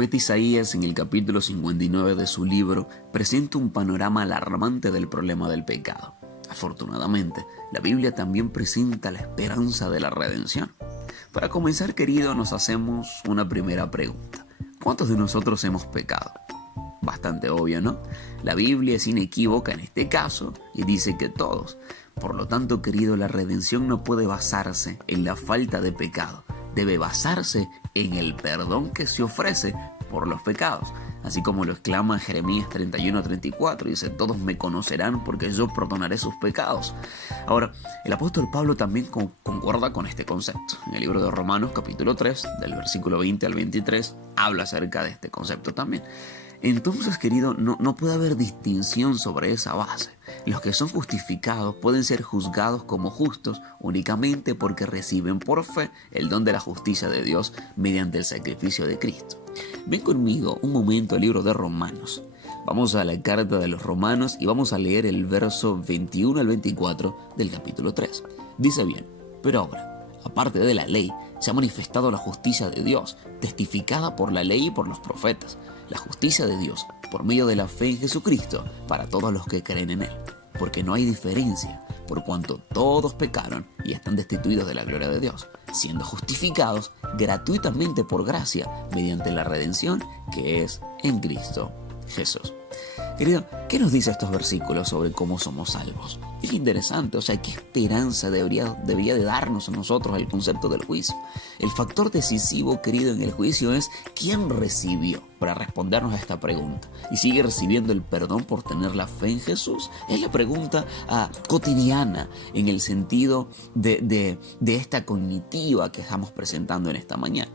profeta Isaías, en el capítulo 59 de su libro, presenta un panorama alarmante del problema del pecado. Afortunadamente, la Biblia también presenta la esperanza de la redención. Para comenzar, querido, nos hacemos una primera pregunta. ¿Cuántos de nosotros hemos pecado? Bastante obvio, ¿no? La Biblia es inequívoca en este caso y dice que todos. Por lo tanto, querido, la redención no puede basarse en la falta de pecado. Debe basarse en el perdón que se ofrece por los pecados. Así como lo exclama Jeremías 31:34, dice: todos me conocerán porque yo perdonaré sus pecados. Ahora, el apóstol Pablo también concuerda con este concepto. En el libro de Romanos capítulo 3, del versículo 20 al 23, habla acerca de este concepto también. Entonces, querido, no puede haber distinción sobre esa base. Los que son justificados pueden ser juzgados como justos únicamente porque reciben por fe el don de la justicia de Dios mediante el sacrificio de Cristo. Ven conmigo un momento al libro de Romanos. Vamos a la carta de los Romanos y vamos a leer el verso 21 al 24 del capítulo 3. Dice bien: pero ahora, aparte de la ley, se ha manifestado la justicia de Dios, testificada por la ley y por los profetas. La justicia de Dios, por medio de la fe en Jesucristo, para todos los que creen en Él. Porque no hay diferencia, por cuanto todos pecaron y están destituidos de la gloria de Dios, siendo justificados gratuitamente por gracia, mediante la redención que es en Cristo Jesús. Querido, ¿qué nos dice estos versículos sobre cómo somos salvos? Es interesante, ¿qué esperanza debería de darnos a nosotros el concepto del juicio? El factor decisivo, querido, en el juicio es ¿quién recibió? Para respondernos a esta pregunta. ¿Y sigue recibiendo el perdón por tener la fe en Jesús? Es la pregunta cotidiana en el sentido de esta cognitiva que estamos presentando en esta mañana.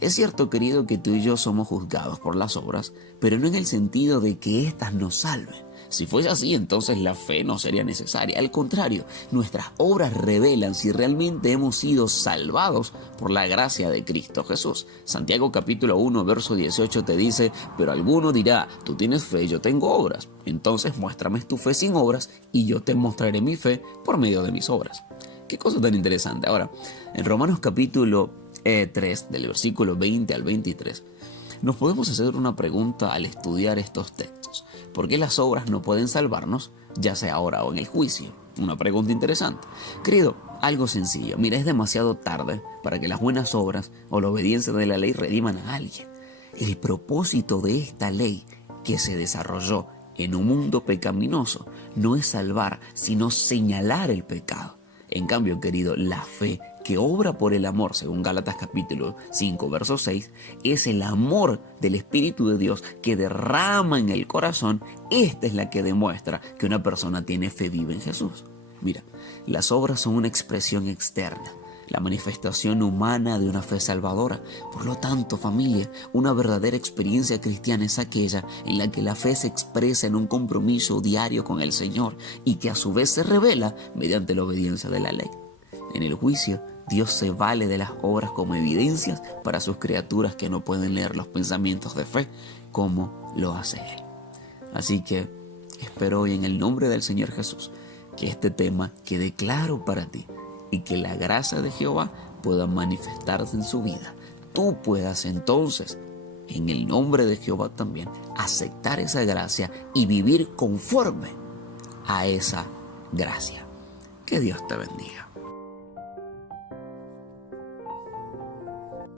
Es cierto, querido, que tú y yo somos juzgados por las obras, pero no en el sentido de que éstas nos salven. Si fuese así, entonces la fe no sería necesaria. Al contrario, nuestras obras revelan si realmente hemos sido salvados por la gracia de Cristo Jesús. Santiago capítulo 1, verso 18 te dice: pero alguno dirá, tú tienes fe, yo tengo obras. Entonces muéstrame tu fe sin obras y yo te mostraré mi fe por medio de mis obras. Qué cosa tan interesante. Ahora, en Romanos capítulo 3, del versículo 20 al 23, nos podemos hacer una pregunta al estudiar estos textos. ¿Por qué las obras no pueden salvarnos, ya sea ahora o en el juicio? Una pregunta interesante. Querido, algo sencillo. Mira, es demasiado tarde para que las buenas obras o la obediencia de la ley rediman a alguien. El propósito de esta ley que se desarrolló en un mundo pecaminoso no es salvar, sino señalar el pecado. En cambio, querido, la fe que obra por el amor, según Gálatas capítulo 5, verso 6, es el amor del Espíritu de Dios que derrama en el corazón. Esta es la que demuestra que una persona tiene fe viva en Jesús. Mira, las obras son una expresión externa, la manifestación humana de una fe salvadora. Por lo tanto, familia, una verdadera experiencia cristiana es aquella en la que la fe se expresa en un compromiso diario con el Señor y que a su vez se revela mediante la obediencia de la ley. En el juicio, Dios se vale de las obras como evidencias para sus criaturas que no pueden leer los pensamientos de fe como lo hace Él. Así que espero hoy en el nombre del Señor Jesús que este tema quede claro para ti y que la gracia de Jehová pueda manifestarse en su vida. Tú puedas entonces, en el nombre de Jehová también, aceptar esa gracia y vivir conforme a esa gracia. Que Dios te bendiga.